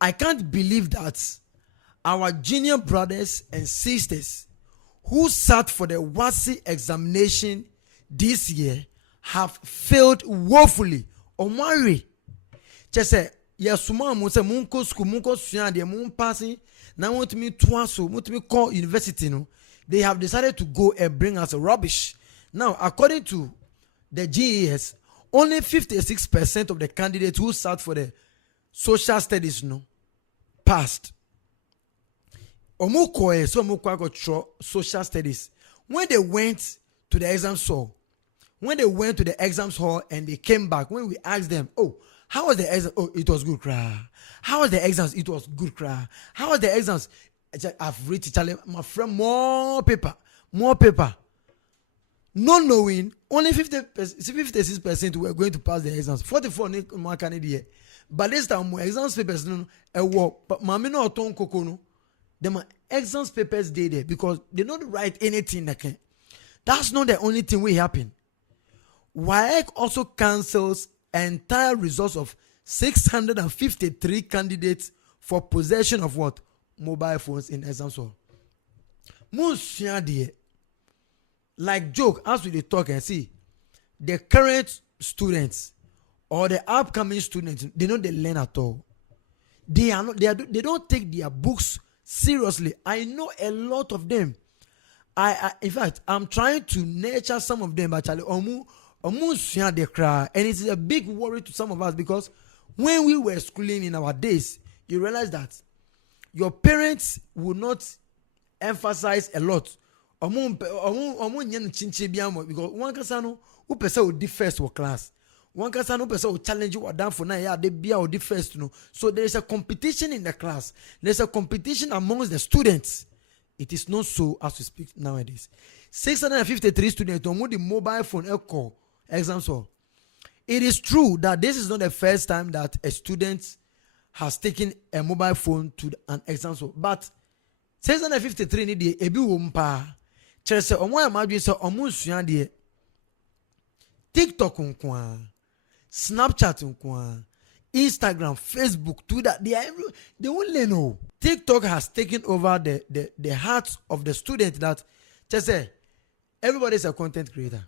I can't believe that our junior brothers and sisters who sat for the WASSCE examination this year have failed woefully. Omari, just say yes, mum say munko school, munko suya de mun passing. Now want me twice, want me call university. No, they have decided to go and bring us rubbish. Now, according to the GES, only 56% of the candidates who sat for the social studies passed. Social studies. When they went to the exam hall, and they came back, when we asked them, oh, how was the exam? Oh, it was good, cry. How was the exams? It was good, cry. How was the exams? I've written, my friend, more paper. Not knowing, only 56% were going to pass the exams. 44 more Canadian. But this time, more exams papers but mami no ton kokono. The exams papers they there because they don't write anything again. That's not the only thing will happen. WAEC also cancels entire results of 653 candidates for possession of what? Mobile phones in exams hall. Like joke, as we talk and see, the current students or the upcoming students, they don't learn at all. They don't take their books seriously. I know a lot of them. In fact, I'm trying to nurture some of them, but they cry, and it's a big worry to some of us because when we were schooling in our days, you realize that your parents would not emphasize a lot. Because one person who person will first for class, one person who person will challenge you down for now. Yeah, they be our first. So there is a competition in the class. There's a competition amongst the students. It is not so as we speak nowadays. 653 students on the mobile phone echo exams. It is true that this is not the first time that a student has taken a mobile phone to an exam. But 653 need the ebi wumpa. Chese omo imagine so omo sua de TikTok nkwa, Snapchat nkwa, Instagram, Facebook, Twitter, they won't know. TikTok has taken over the hearts of the student that just say everybody is a content creator.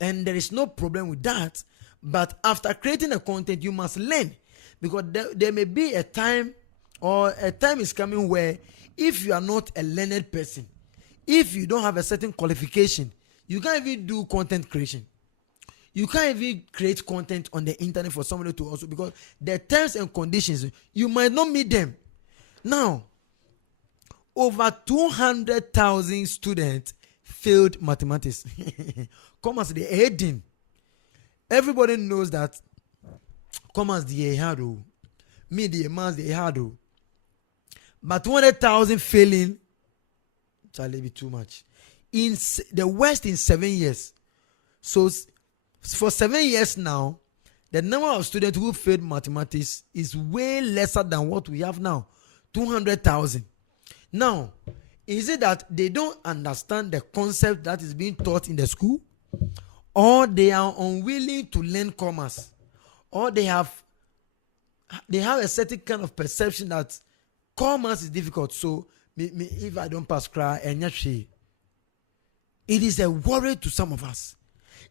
And there is no problem with that. But after creating a content, you must learn. Because there may be a time, or a time is coming where if you are not a learned person, if you don't have a certain qualification, you can't even do content creation. You can't even create content on the internet for somebody to also, because the terms and conditions, you might not meet them. Now, over 200,000 students failed mathematics. Commerce, the heading. Everybody knows that commerce, the hard. Me, the maths, the hard. But 200,000 failing, Charlie, be too much. In the West, in 7 years. So, for 7 years now, the number of students who failed mathematics is way lesser than what we have now. 200,000. Now, is it that they don't understand the concept that is being taught in the school? Or they are unwilling to learn commerce? Or they have a certain kind of perception that commerce is difficult, so if I don't pass cry and it is a worry to some of us.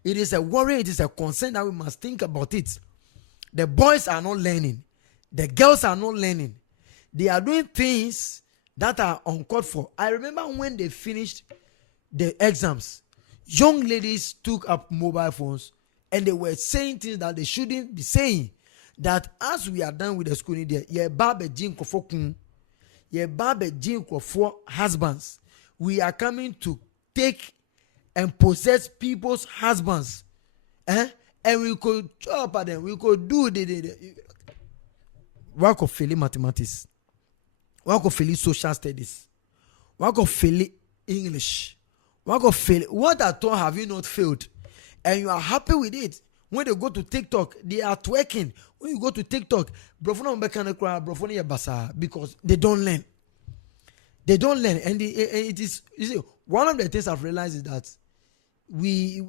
It is a worry, it is a concern that we must think about it. The boys are not learning. The girls are not learning. They are doing things that are uncalled for. I remember when they finished the exams, young ladies took up mobile phones and they were saying things that they shouldn't be saying. That as we are done with the school in there, for husbands, we are coming to take and possess people's husbands. And we could chop at them, we could do the work of failing mathematics, work of failing social studies, work of failing English, work of failing. What at all have you not failed? And you are happy with it. When they go to TikTok, they are twerking. When you go to TikTok, because they don't learn. They don't learn. And it is, you see, one of the things I've realized is that we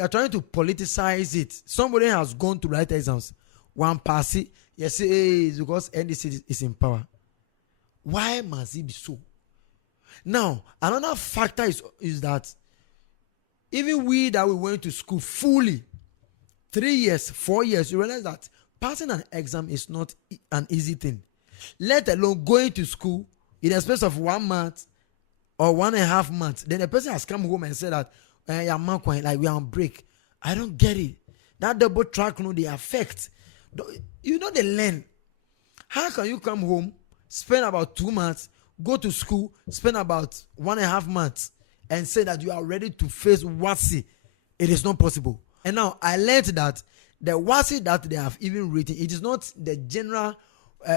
are trying to politicize it. Somebody has gone to write exams. One pass it, Yes, it's because NDC is in power. Why must it be so? Now, another factor is that even we that we went to school fully, 3 years, 4 years, you realize that passing an exam is not an easy thing. Let alone going to school in a space of 1 month or 1.5 months. Then the person has come home and said that, like we are on break. I don't get it. That double track, they affect. They learn. How can you come home, spend about 2 months, go to school, spend about 1.5 months, and say that you are ready to face WASSCE? It is not possible. And now I learned that the WASSCE that they have even written, it is not the general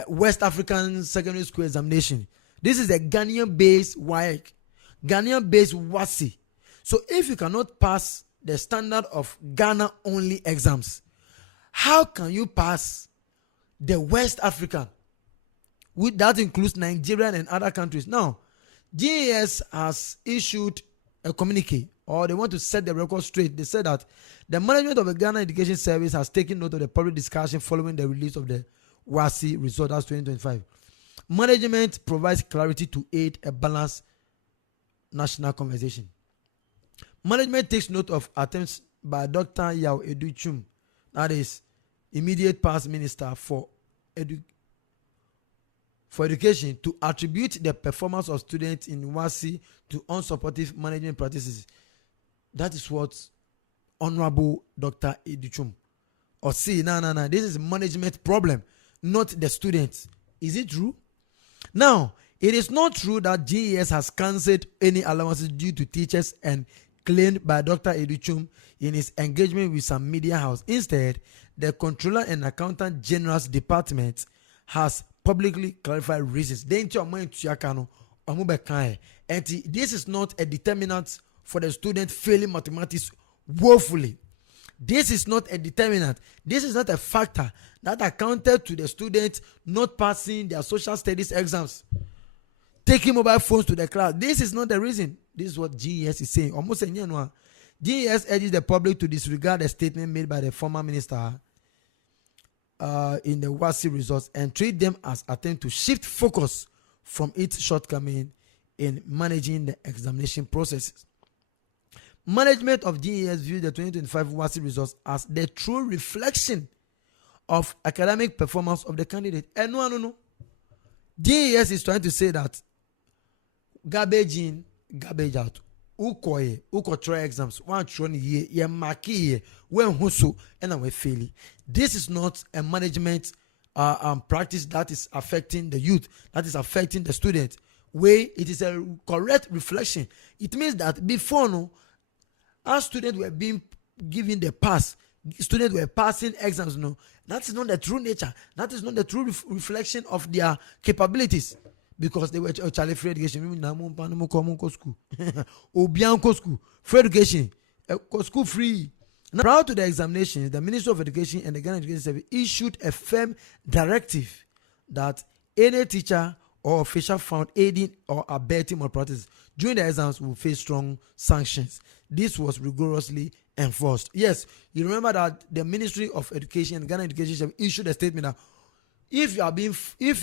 West African secondary school examination. This is a Ghanaian-based WAEC, Ghanaian-based WASSCE. So if you cannot pass the standard of Ghana-only exams, how can you pass the West African? That includes Nigeria and other countries. Now, GES has issued a communique, or they want to set the record straight. They said that the management of the Ghana Education Service has taken note of the public discussion following the release of the WASSCE results 2025. Management provides clarity to aid a balanced national conversation. Management takes note of attempts by Dr. Yao Educhum, that is immediate past minister for education, to attribute the performance of students in WASSCE to unsupportive management practices. That is what Honorable Dr. Educhum or see. No, this is a management problem, not the students. Is it true? Now, it is not true that GES has cancelled any allowances due to teachers and claimed by Dr. Educhum in his engagement with some media house. Instead, the Controller and Accountant General's Department has publicly clarified reasons. This is not a determinant for the student failing mathematics woefully. This is not a determinant. This is not a factor that accounted to the students not passing their social studies exams, taking mobile phones to the class. This is not the reason. This is what GES is saying. GES urges the public to disregard a statement made by the former minister in the WASSCE results and treat them as attempt to shift focus from its shortcoming in managing the examination processes. Management of GES views the 2025 WASSCE results as the true reflection of academic performance of the candidate. And no. GES is trying to say that garbage in, garbage out. Uko try exams, one try ye maki when husu and we fail. This is not a management practice that is affecting the youth, that is affecting the student. Way it is a correct reflection. It means that before our students were being given the pass, students were passing exams. That is not the true nature. That is not the true reflection of their capabilities. Because they were Charlie free education. School. Free education. School free. Now, prior to the examinations, the Ministry of Education and the Ghana Education Service issued a firm directive that any teacher or official found aiding or abetting malpractice during the exams will face strong sanctions. This was rigorously enforced. Yes, you remember that the Ministry of Education and Ghana Education Service issued a statement that if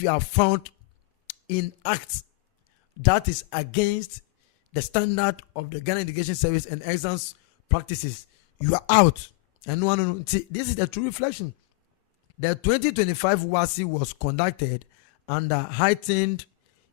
you are found in acts that is against the standard of the Ghana Education Service and exams practices, you are out. And this is the true reflection. The 2025 WASSCE was conducted under heightened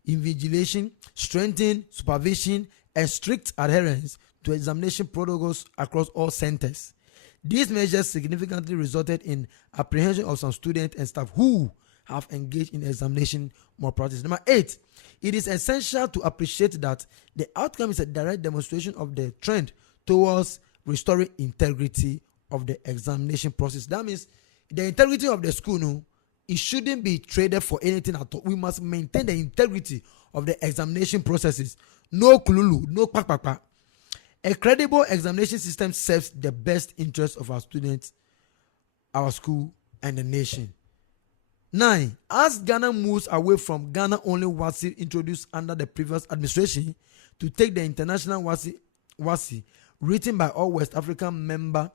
invigilation, strengthened supervision, and strict adherence to examination protocols across all centers. These measures significantly resulted in apprehension of some students and staff who have engaged in examination malpractice. Number 8, it is essential to appreciate that the outcome is a direct demonstration of the trend towards restoring integrity of the examination process. That means the integrity of the school, it shouldn't be traded for anything at all. We must maintain the integrity of the examination processes. No kululu, no pak. A credible examination system serves the best interests of our students, our school, and the nation. 9. As Ghana moves away from Ghana-only WASSCE introduced under the previous administration to take the international WASSCE written by all West African member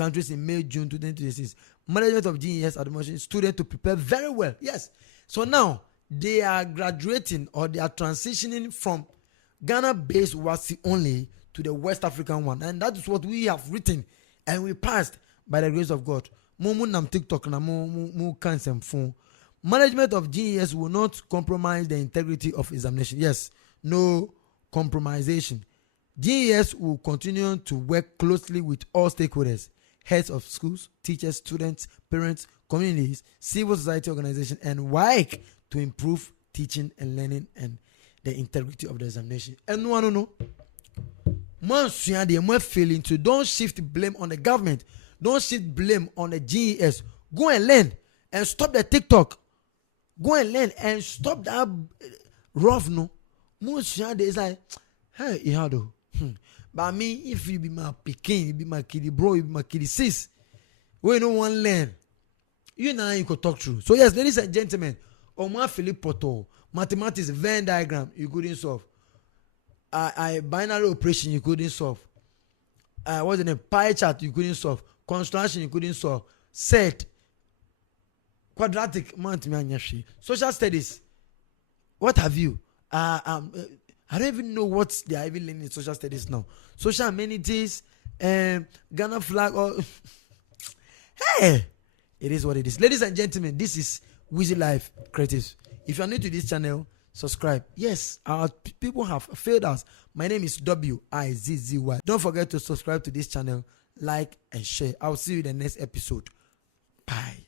countries in May, June 2026. Management of GES admission students to prepare very well. Yes. So now they are graduating or they are transitioning from Ghana-based WASSCE only to the West African one. And that is what we have written and we passed by the grace of God. Nam TikTok na mu cancel phone. Management of GES will not compromise the integrity of examination. Yes, no compromisation. GES will continue to work closely with all stakeholders, heads of schools, teachers, students, parents, communities, civil society organizations, and WAEC to improve teaching and learning and the integrity of the examination. And no. Failing to don't shift blame on the government. Don't shift blame on the GES. Go and learn and stop the TikTok. Go and learn and stop that rough no. Most is like, hey, Ihado. But me, if you be my pikin, you be my kiddie bro, you be my kiddie sis, we don't want to learn. You know you could talk through. So yes, ladies and gentlemen, Omar Philip Poto, mathematics, Venn diagram, you couldn't solve. Binary operation, you couldn't solve. What's the name? Pie chart, you couldn't solve. Construction, you couldn't solve. Set. Quadratic, social studies. What have you? I don't even know what they are even learning in social studies now. Social amenities, Ghana flag, or hey, it is what it is. Ladies and gentlemen, this is Wizzy Life Creatives. If you are new to this channel, subscribe. Yes, our people have failed us. My name is WIZZY. Don't forget to subscribe to this channel, like and share. I'll see you in the next episode. Bye.